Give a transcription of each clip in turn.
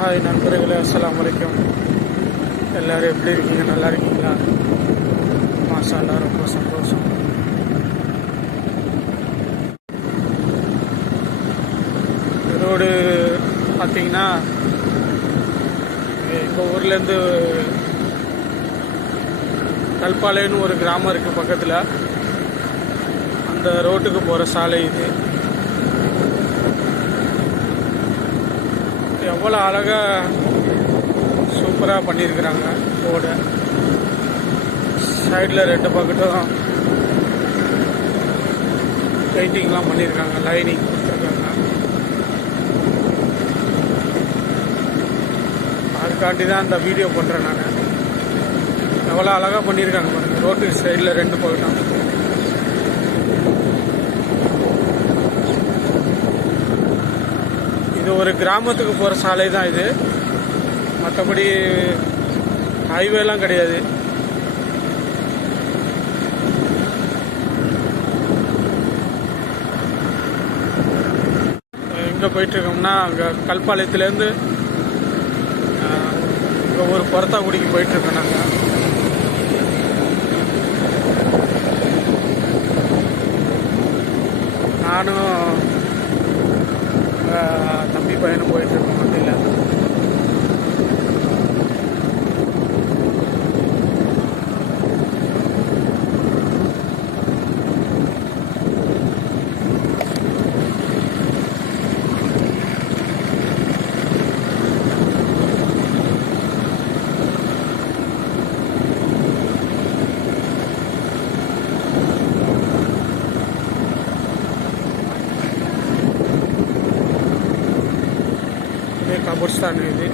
Hi நண்பர்களே, அஸ்ஸலாமு அலைக்கும். எல்லோரும் எப்படி இருக்கீங்க? நல்லா இருக்கீங்களா? மாஷா அல்லாஹ், ரொம்ப சந்தோஷம். ரோடு பார்த்தீங்கன்னா எங்கள் ஊர்லேருந்து கல்பாளையன்னு ஒரு கிராமம் இருக்குது பக்கத்தில். அந்த ரோட்டுக்கு போகிற சாலை இது. எவ்வளோ அழகாக சூப்பராக பண்ணியிருக்கிறாங்க ரோடை. சைடில் ரெண்டு பக்கட்டும் பெயிண்டிங்லாம் பண்ணியிருக்காங்க, லைனிங் கொடுத்துருக்காங்க. அதுக்காண்டி தான் இந்த வீடியோ பண்ணுறேன் நான். எவ்வளோ அழகாக பண்ணியிருக்காங்க பாருங்கள். ரோட்டு சைடில் ரெண்டு பக்கட்டும் இது ஒரு கிராமத்துக்கு போகிற சாலை தான் இது. மற்றபடி ஹைவேலாம் கிடையாது. எங்கே போயிட்டுருக்கோம்னா, அங்கே கல்பாளையத்துலேருந்து இங்கே ஒரு பொறத்தாக்குடிக்கு போயிட்டுருக்கோம் நாங்கள். நானும் தம்பி பையனும் போயிட்டுருக்கோம் வண்டியில். கபர்ஸ்தான் இது.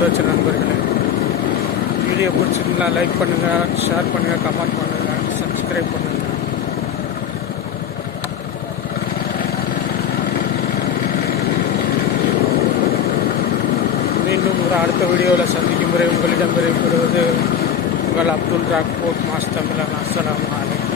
வச்சு நண்பர்களே, வீடியோ பிடிச்சிருந்தா லைக் பண்ணுங்கள், ஷேர் பண்ணுங்கள், கமெண்ட் பண்ணுங்கள், சப்ஸ்கிரைப் பண்ணுங்கள். மீண்டும் ஒரு அடுத்த வீடியோவில் சந்திக்கும் முறை உங்களிடம் விடைபெறுவது உங்கள் அப்துல் ராக் போர்ட் மாஸ்டர். அஸ்ஸலாமு அலைக்கும்.